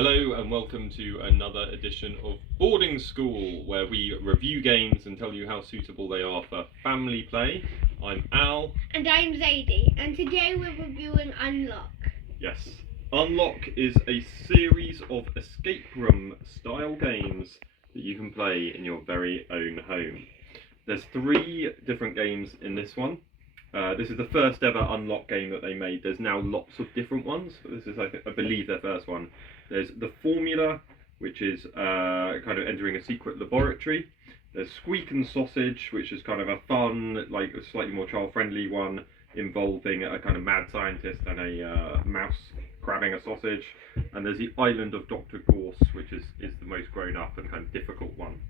Hello and welcome to another edition of Boarding School, where we review games and tell you how suitable they are for family play. I'm Al. And I'm Zadie, and today we're reviewing Unlock. Yes. Unlock is a series of escape room style games that you can play in your very own home. There's 3 different games in this one. This is the first ever Unlock game that they made. There's now lots of different ones, but this is, I believe, their first one. There's the Formula, which is kind of entering a secret laboratory. There's Squeak and Sausage, which is kind of a fun, like a slightly more child-friendly one, involving a kind of mad scientist and a mouse grabbing a sausage. And there's the Island of Dr. Gorse, which is the most grown-up and kind of difficult one.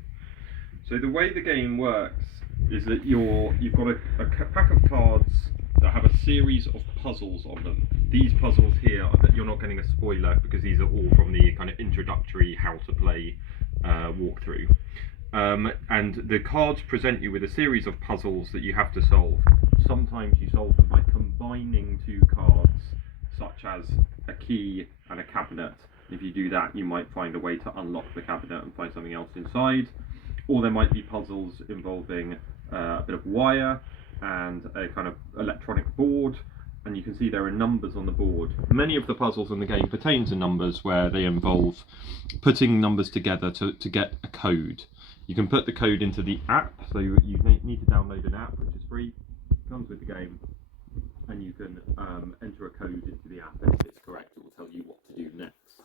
So the way the game works is that you've got a pack of cards that have a series of puzzles on them. These puzzles here, you're not getting a spoiler because these are all from the kind of introductory how to play walkthrough. And the cards present you with a series of puzzles that you have to solve. Sometimes you solve them by combining 2 cards, such as a key and a cabinet. If you do that, you might find a way to unlock the cabinet and find something else inside. Or there might be puzzles involving a bit of wire and a kind of electronic board, and you can see there are numbers on the board. Many of the puzzles in the game pertain to numbers, where they involve putting numbers together to get a code. You can put the code into the app, so you need to download an app which is free, comes with the game, and you can enter a code into the app, and if it's correct it will tell you what to do next.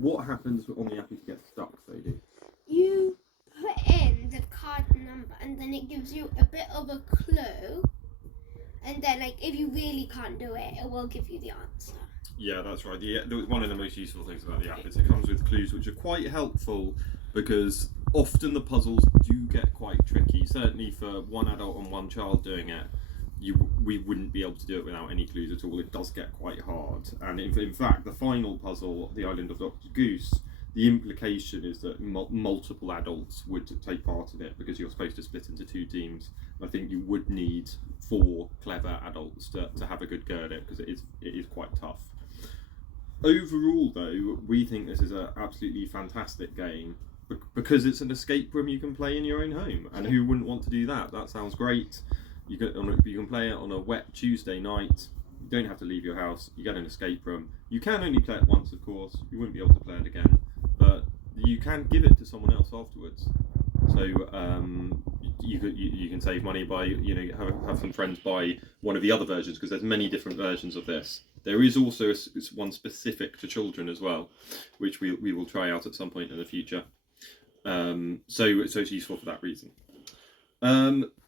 What happens on the app if you get stuck, Sadie? You put in the card number and then it gives you a bit of a clue, and then if you really can't do it, it will give you the answer. Yeah, that's right. One of the most useful things about the app is it comes with clues which are quite helpful, because often the puzzles do get quite tricky. Certainly for one adult and one child doing it, we wouldn't be able to do it without any clues at all. It does get quite hard. And in fact, the final puzzle, the Island of Dr. Goose, the implication is that multiple adults would take part in it, because you're supposed to split into 2 teams. I think you would need 4 clever adults to have a good go at it, because it is quite tough. Overall, though, we think this is an absolutely fantastic game, because it's an escape room you can play in your own home, and who wouldn't want to do that? That sounds great. You can play it on a wet Tuesday night. You don't have to leave your house. You get an escape room. You can only play it once, of course. You wouldn't be able to play it again, but you can give it to someone else afterwards. So you can save money by have some friends buy one of the other versions, because there's many different versions of this. There is also one specific to children as well, which we will try out at some point in the future. So it's useful for that reason.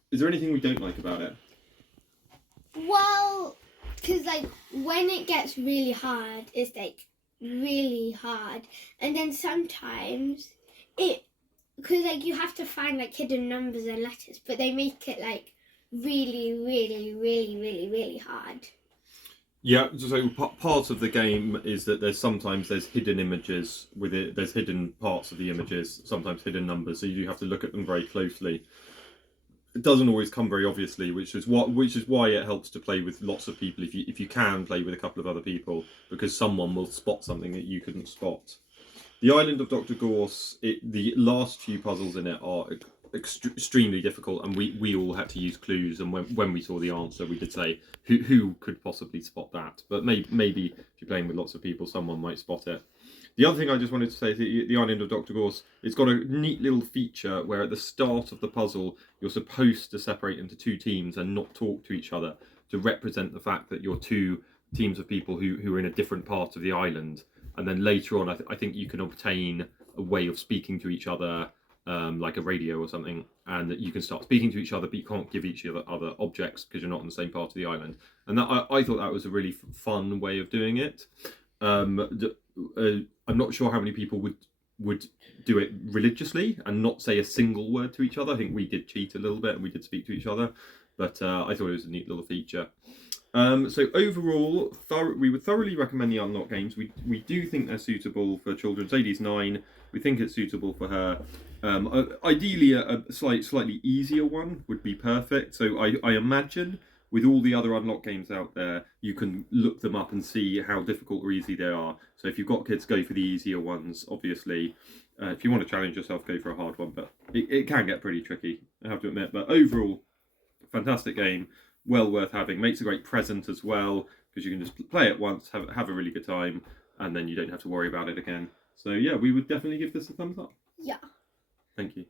Is there anything we don't like about it? Well, because when it gets really hard, it's really hard, and then sometimes because you have to find hidden numbers and letters, but they make it really, really, really, really, really hard. Yeah, so part of the game is that there's hidden images with it. There's hidden parts of the images, sometimes hidden numbers, so you do have to look at them very closely. It doesn't always come very obviously, which is why it helps to play with lots of people if you can play with a couple of other people, because someone will spot something that you couldn't spot. The Island of Dr. Gorse, the last few puzzles in it are extremely difficult, and we all had to use clues, and when we saw the answer we did say who could possibly spot that, but maybe if you're playing with lots of people someone might spot it. The other thing I just wanted to say is the Island of Dr. Gorse, it's got a neat little feature where at the start of the puzzle you're supposed to separate into 2 teams and not talk to each other, to represent the fact that you're 2 teams of people who are in a different part of the island. And then later on I think you can obtain a way of speaking to each other, like a radio or something, and that you can start speaking to each other, but you can't give each other objects because you're not on the same part of the island. And I thought that was a really fun way of doing it. I'm not sure how many people would do it religiously and not say a single word to each other. I think we did cheat a little bit and we did speak to each other, but I thought it was a neat little feature. So overall, we would thoroughly recommend the Unlock games. We do think they're suitable for children. Zadie's 9. We think it's suitable for her. Ideally, a slightly easier one would be perfect. So I imagine with all the other Unlock games out there, you can look them up and see how difficult or easy they are. So if you've got kids, go for the easier ones, obviously. If you want to challenge yourself, go for a hard one, but it can get pretty tricky, I have to admit. But overall, fantastic game, well worth having. Makes a great present as well, because you can just play it once, have a really good time, and then you don't have to worry about it again. So yeah, we would definitely give this a thumbs up. Yeah. Thank you.